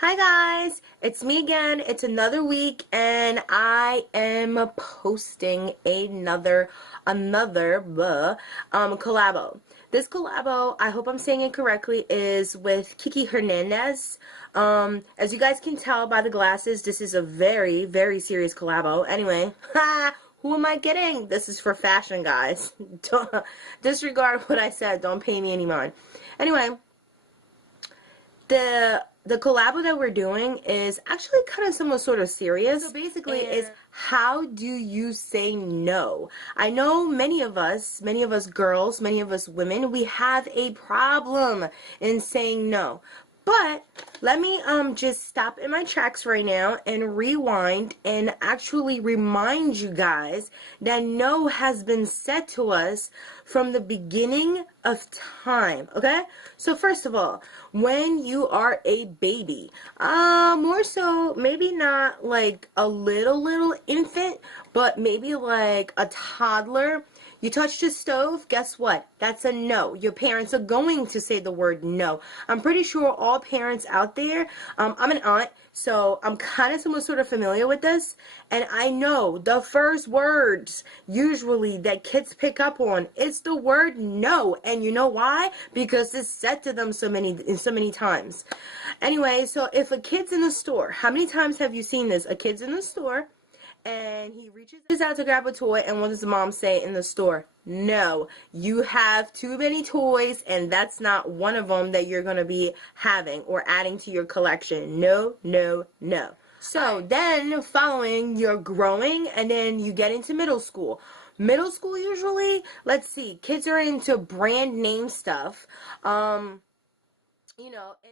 Hi guys, it's me again. It's another week and I am posting another collabo. This collabo, I hope I'm saying it correctly, is with Kiki Hernandez. As you guys can tell by the glasses, this is a very, very serious collabo. Anyway, who am I kidding? This is for fashion, guys. Don't disregard what I said. Don't pay me any mind. Anyway, the collab that we're doing is actually kind of somewhat sort of serious. So basically is how do you say no? I know many of us girls, many of us women, we have a problem in saying no. But let me just stop in my tracks right now and rewind and actually remind you guys that no has been said to us from the beginning of time, okay? So first of all, when you are a baby, more so maybe not like a little infant, but maybe like a toddler. You touch the stove, guess what? That's a no. Your parents are going to say the word no. I'm pretty sure all parents out there, I'm an aunt, so I'm kind of somewhat sort of familiar with this, and I know the first words usually that kids pick up on is the word no, and you know why? Because it's said to them so many times. Anyway, so if a kid's in the store, how many times have you seen this? A kid's in the store, and he reaches out to grab a toy, and what does the mom say in the store? No, you have too many toys, and that's not one of them that you're going to be having or adding to your collection. No, no, no. So then following, you're growing, and then you get into middle school. Middle school usually, let's see, kids are into brand name stuff.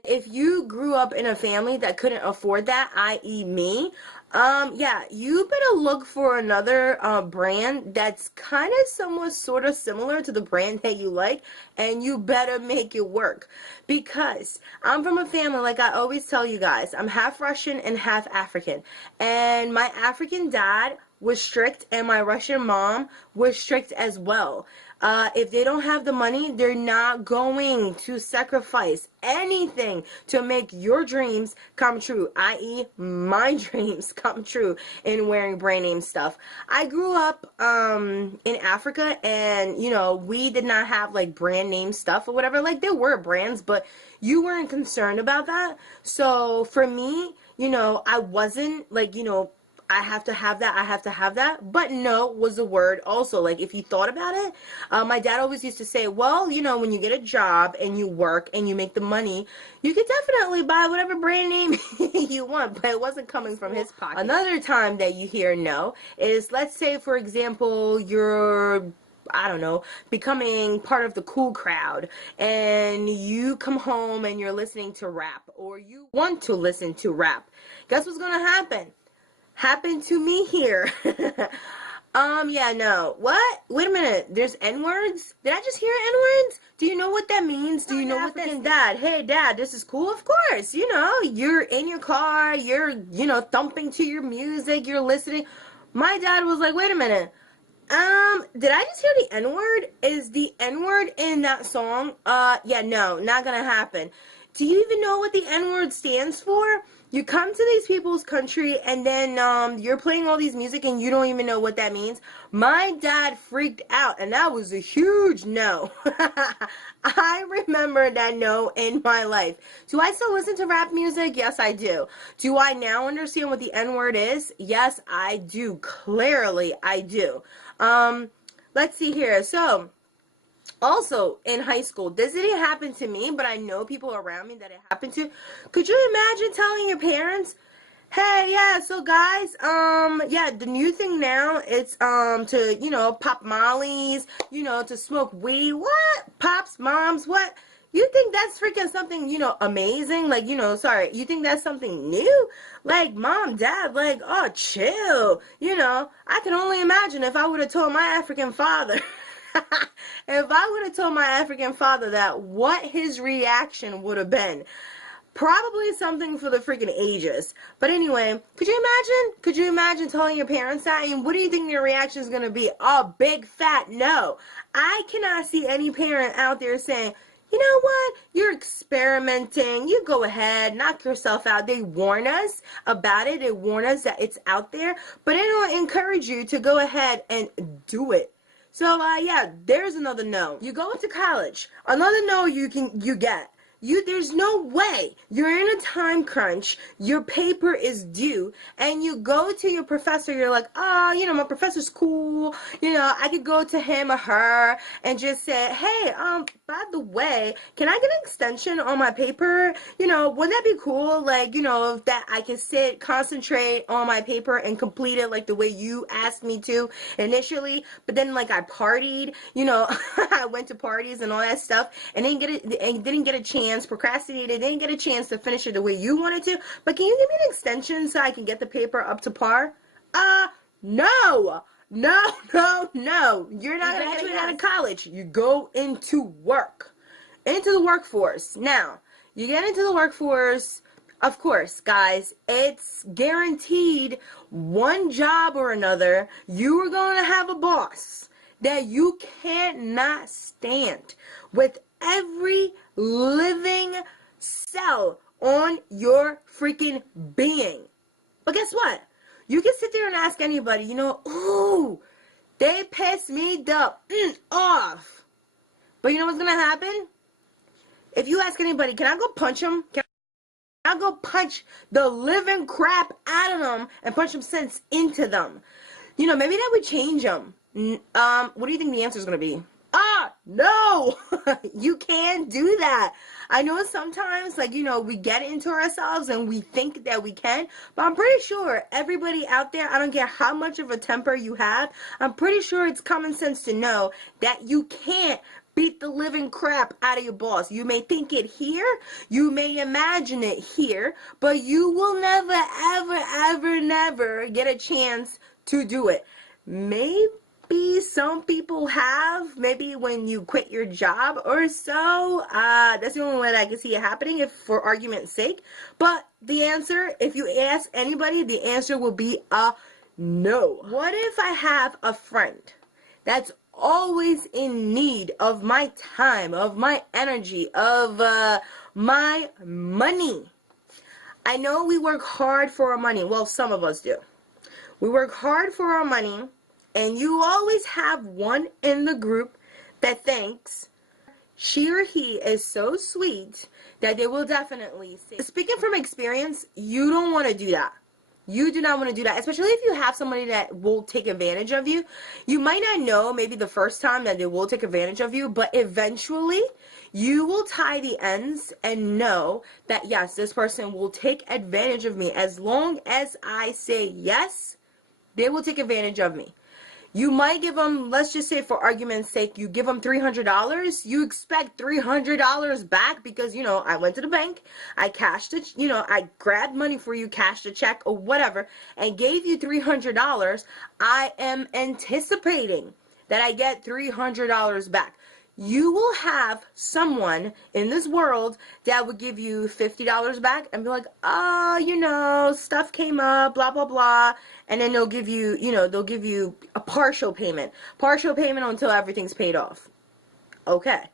If you grew up in a family that couldn't afford that, i.e. me, yeah, you better look for another brand that's kind of somewhat sort of similar to the brand that you like, and you better make it work. Because I'm from a family, like I always tell you guys, I'm half Russian and half African. And my African dad was strict, and my Russian mom was strict as well. If they don't have the money, they're not going to sacrifice anything to make your dreams come true, i.e. my dreams come true in wearing brand name stuff. I grew up in Africa, and we did not have like brand name stuff or whatever. Like, there were brands, but you weren't concerned about that. So for me, I wasn't like, I have to have that, I have to have that. But no was a word also. Like, if you thought about it, my dad always used to say, well, when you get a job and you work and you make the money, you could definitely buy whatever brand name you want, but it wasn't coming from his pocket. Another time that you hear no is, let's say, for example, you're, I don't know, becoming part of the cool crowd, and you come home and you're listening to rap, or you want to listen to rap. Guess what's gonna happen? Happened to me here. Yeah, no. What? Wait a minute. There's N-words? Did I just hear N-words? Do you know what that means? Do you know what that is? Dad, hey, Dad, this is cool? Of course. You're in your car, you're, thumping to your music, you're listening. My dad was like, wait a minute. Did I just hear the N-word? Is the N-word in that song? Yeah, no, not gonna happen. Do you even know what the N-word stands for? You come to these people's country, and then you're playing all these music and you don't even know what that means. My dad freaked out, and that was a huge no. I remember that no in my life. Do I still listen to rap music? Yes, I do. Do I now understand what the N-word is? Yes, I do. Clearly, I do. Let's see here. So, also in high school, this didn't happen to me, but I know people around me that it happened to. Could you imagine telling your parents, hey, yeah, so guys, yeah, the new thing now, it's to pop mollies, to smoke weed. What? Pops, moms, what? You think that's freaking something, amazing? Like, sorry, you think that's something new? Like, mom, dad, like, oh, chill. I can only imagine if I would have told my African father. If I would have told my African father that, what his reaction would have been. Probably something for the freaking ages. But anyway, could you imagine? Could you imagine telling your parents that? And what do you think their reaction is going to be? Oh, big fat no. I cannot see any parent out there saying, you know what? You're experimenting. You go ahead, knock yourself out. They warn us about it. They warn us that it's out there, but they don't encourage you to go ahead and do it. So, yeah, there's another no. You go into college. Another no you get. There's no way you're in a time crunch, your paper is due, and you go to your professor, you're like, oh, my professor's cool, I could go to him or her and just say, hey, by the way, can I get an extension on my paper? Wouldn't that be cool? Like, that I can sit, concentrate on my paper and complete it like the way you asked me to initially, but then like I partied, I went to parties and all that stuff and didn't get a chance, procrastinated, didn't get a chance to finish it the way you wanted to, but can you give me an extension so I can get the paper up to par? No. No, no, no. You're not going to graduate out of college. You go into work. Into the workforce. Now, you get into the workforce, of course, guys, it's guaranteed one job or another, you are going to have a boss that you cannot stand with every living cell on your freaking being. But guess what? You can sit there and ask anybody, ooh, they pissed me the off. But you know what's going to happen? If you ask anybody, can I go punch them? Can I go punch the living crap out of them and punch some sense into them? Maybe that would change them. What do you think the answer is going to be? No! You can't do that. I know sometimes, we get into ourselves and we think that we can, but I'm pretty sure everybody out there, I don't care how much of a temper you have, I'm pretty sure it's common sense to know that you can't beat the living crap out of your boss. You may think it here, you may imagine it here, but you will never, ever, ever, never get a chance to do it. Maybe some people have, maybe when you quit your job or so. That's the only way that I can see it happening, if for argument's sake. But the answer, if you ask anybody, the answer will be a no. What if I have a friend that's always in need of my time, of my energy, of my money? I know we work hard for our money. Well, some of us do. We work hard for our money, and you always have one in the group that thinks she or he is so sweet that they will definitely say. Speaking from experience, you don't want to do that. You do not want to do that, especially if you have somebody that will take advantage of you. You might not know maybe the first time that they will take advantage of you, but eventually you will tie the ends and know that, yes, this person will take advantage of me. As long as I say yes, they will take advantage of me. You might give them, let's just say for argument's sake, you give them $300. You expect $300 back because, I went to the bank, I cashed it, I grabbed money for you, cashed a check or whatever, and gave you $300. I am anticipating that I get $300 back. You will have someone in this world that would give you $50 back and be like, stuff came up, blah, blah, blah. And then they'll give you, they'll give you a partial payment until everything's paid off. Okay.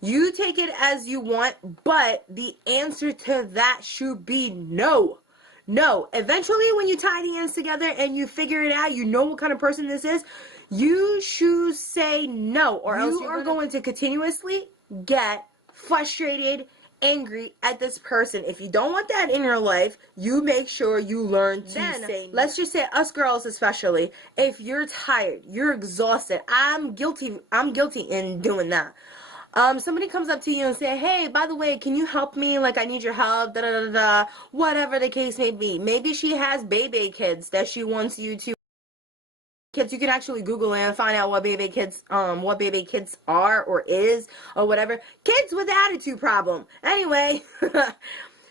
You take it as you want, but the answer to that should be no. No. Eventually, when you tie the ends together and you figure it out, you know what kind of person this is, you should say no, or else you are going to continuously get frustrated, angry at this person. If you don't want that in your life, you make sure you learn to say no. Let's just say us girls especially, if you're tired, you're exhausted, I'm guilty in doing that. Somebody comes up to you and say, hey, by the way, can you help me? Like, I need your help, da-da-da-da, whatever the case may be. Maybe she has baby kids that she wants you to kids. You can actually Google it and find out what baby kids are or is or whatever. Kids with attitude problem. Anyway,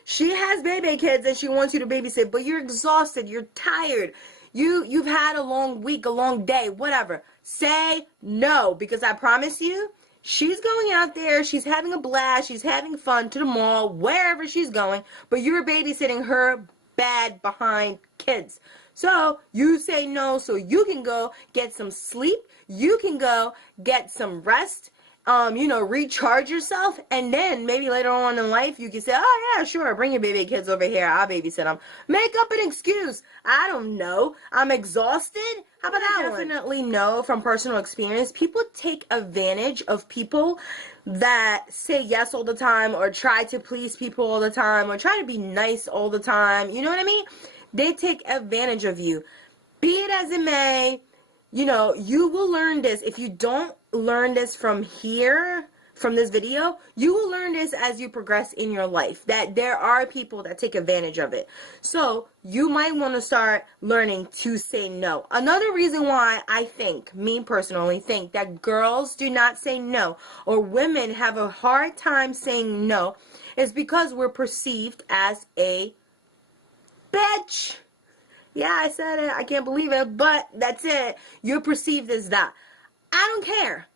she has baby kids and she wants you to babysit, but you're exhausted, you're tired, you've had a long week, a long day, whatever. Say no, because I promise you, she's going out there, she's having a blast, she's having fun to the mall, wherever she's going, but you're babysitting her bad behind kids. So you say no so you can go get some sleep, you can go get some rest, recharge yourself, and then maybe later on in life you can say, oh yeah, sure, bring your baby kids over here, I'll babysit them. Make up an excuse. I don't know, I'm exhausted. How about that one? I definitely know from personal experience, people take advantage of people that say yes all the time, or try to please people all the time, or try to be nice all the time. You know what I mean? They take advantage of you. Be it as it may, you will learn this. If you don't learn this from here, from this video, you will learn this as you progress in your life, that there are people that take advantage of it. So you might want to start learning to say no. Another reason why me personally think that girls do not say no, or women have a hard time saying no, is because we're perceived as a bitch. Yeah, I said it. I can't believe it, but that's it. You're perceived as that. I don't care.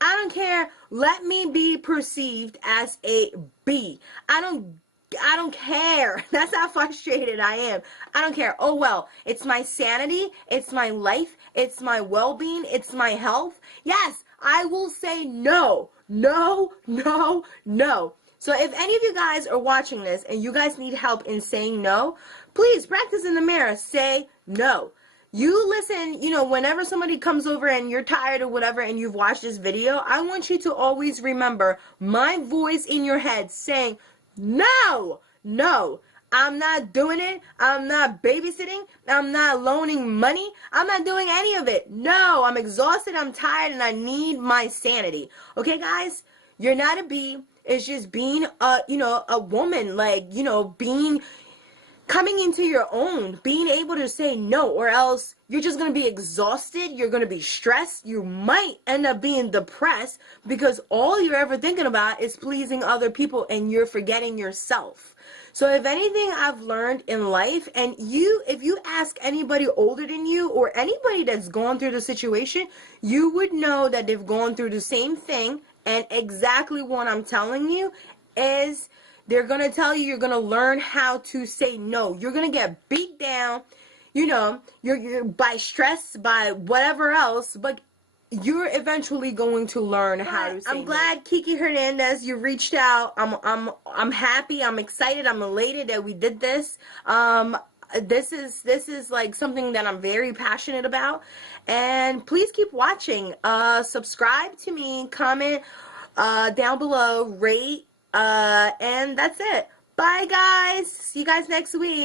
I don't care. Let me be perceived as a B. I don't care. That's how frustrated I am. I don't care. Oh well, it's my sanity, it's my life, it's my well-being, it's my health. Yes, I will say no. No, no, no. So if any of you guys are watching this and you guys need help in saying no, please practice in the mirror. Say no. You listen, whenever somebody comes over and you're tired or whatever and you've watched this video, I want you to always remember my voice in your head saying, no, no, I'm not doing it. I'm not babysitting. I'm not loaning money. I'm not doing any of it. No, I'm exhausted. I'm tired and I need my sanity. Okay, guys? You're not a bee. It's just being a woman, coming into your own, being able to say no, or else you're just going to be exhausted, you're going to be stressed, you might end up being depressed because all you're ever thinking about is pleasing other people and you're forgetting yourself. So if anything I've learned in life, and if you ask anybody older than you or anybody that's gone through the situation, you would know that they've gone through the same thing, and exactly what I'm telling you is they're going to tell you you're going to learn how to say no. You're going to get beat down, you're by stress, by whatever else, but you're eventually going to learn how to say no. I'm glad, Kiki Hernandez, you reached out. I'm happy, I'm excited, I'm elated that we did this. This is like something that I'm very passionate about, and please keep watching. Subscribe to me, comment down below, rate, and that's it. Bye, guys. See you guys next week.